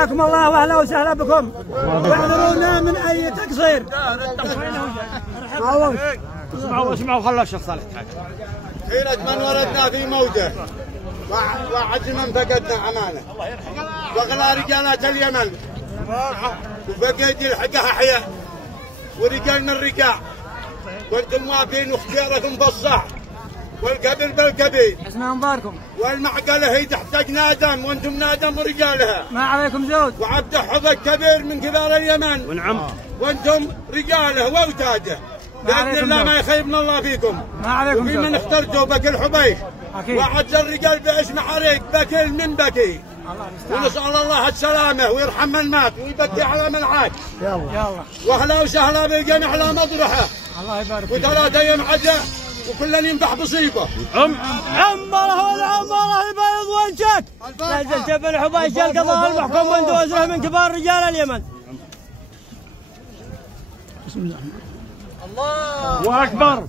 حياكم الله واهلا وسهلا بكم، واعذرونا من اي تقصير. اسمعوا خلى الشيخ صالح حيرة من وردنا في موجه وعز من فقدنا امانه وغلا رجالات اليمن وبقيت يلحقها احياء ورجالنا الرجاع وانتم واقفين واختياركم بالصح والكبير بالكبير حسن انظاركم والمعقله هي تحتاج نادم وانتم نادم ورجالها ما عليكم زود وعبد حظ كبير من كبار اليمن ونعم وانتم رجاله واوتاده باذن الله ما يخيبنا الله فيكم. ما عليكم وفي من اخترتوا بكل حبيش اكيد وعز الرجال بايش محاريك بكل من بكي ونسال الله السلامه ويرحم من مات ويبكي على من عاد. يلا واهلا وسهلا بالجميع على مطرحه. الله يبارك فيك. وثلاثة ايام عزا وكلنا ينفح بصيبه. عمره الله يبيض وجهك. نزل جبل حبيش القضاء المحكم وندوزه من كبار رجال اليمن. بسم الله الله اكبر.